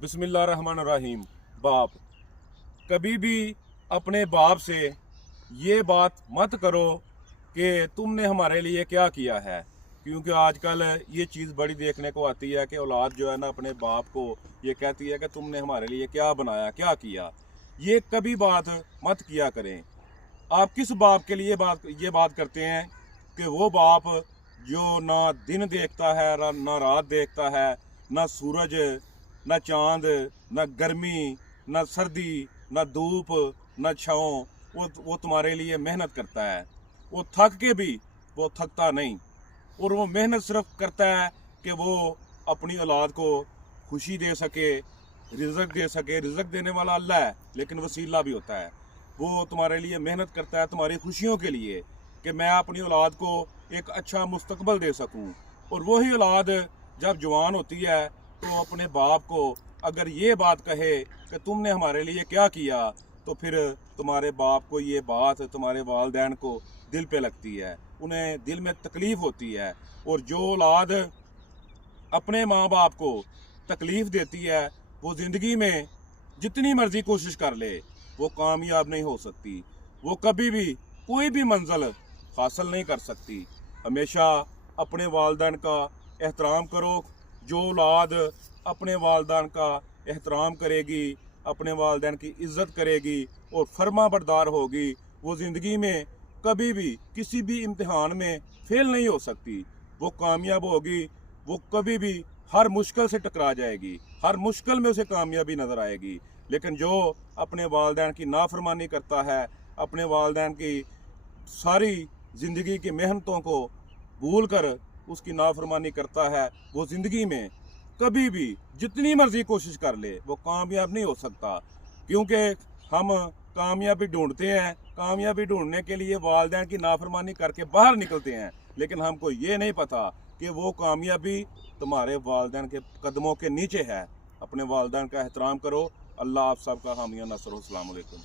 बिस्मिल्लाहिर्रहमानिर्रहीम। बाप, कभी भी अपने बाप से ये बात मत करो कि तुमने हमारे लिए क्या किया है, क्योंकि आजकल ये चीज़ बड़ी देखने को आती है कि औलाद जो है ना अपने बाप को ये कहती है कि तुमने हमारे लिए क्या बनाया, क्या किया। ये कभी बात मत किया करें। आप किस बाप के लिए ये बात करते हैं कि वो बाप जो ना दिन देखता है ना रात देखता है, ना सूरज, ना चांद, ना गर्मी, ना सर्दी, ना धूप, ना छाँव, वो तुम्हारे लिए मेहनत करता है। वो थक के भी वो थकता नहीं, और वो मेहनत सिर्फ करता है कि वो अपनी औलाद को खुशी दे सके, रिज़्क दे सके। रिज़्क देने वाला अल्लाह है, लेकिन वसीला भी होता है। वो तुम्हारे लिए मेहनत करता है तुम्हारी खुशियों के लिए, कि मैं अपनी औलाद को एक अच्छा मुस्तकबल दे सकूं। और वही औलाद जब जवान होती है तो अपने बाप को अगर ये बात कहे कि तुमने हमारे लिए क्या किया, तो फिर तुम्हारे बाप को ये बात, तुम्हारे वालिदैन को दिल पे लगती है, उन्हें दिल में तकलीफ़ होती है। और जो औलाद अपने माँ बाप को तकलीफ़ देती है, वो ज़िंदगी में जितनी मर्ज़ी कोशिश कर ले, वो कामयाब नहीं हो सकती। वो कभी भी कोई भी मंजिल हासिल नहीं कर सकती। हमेशा अपने वालिदैन का एहतराम करो। जो औलाद अपने वालिदैन का एहतराम करेगी, अपने वालिदैन की इज़्ज़त करेगी और फर्मा बरदार होगी, वो ज़िंदगी में कभी भी किसी भी इम्तिहान में फ़ेल नहीं हो सकती। वो कामयाब होगी। वो कभी भी हर मुश्किल से टकरा जाएगी, हर मुश्किल में उसे कामयाबी नज़र आएगी। लेकिन जो अपने वालिदैन की नाफरमानी करता है, अपने वालिदैन की सारी ज़िंदगी की मेहनतों को भूल कर उसकी नाफरमानी करता है, वो ज़िंदगी में कभी भी जितनी मर्ज़ी कोशिश कर ले, वो कामयाब नहीं हो सकता। क्योंकि हम कामयाबी ढूंढते हैं, कामयाबी ढूंढने के लिए वालिदैन की नाफरमानी करके बाहर निकलते हैं, लेकिन हमको ये नहीं पता कि वो कामयाबी तुम्हारे वालिदैन के कदमों के नीचे है। अपने वालिदैन का एहतराम करो। अल्लाह आप सबका हामी नसर हो। अस्सलाम वालेकुम।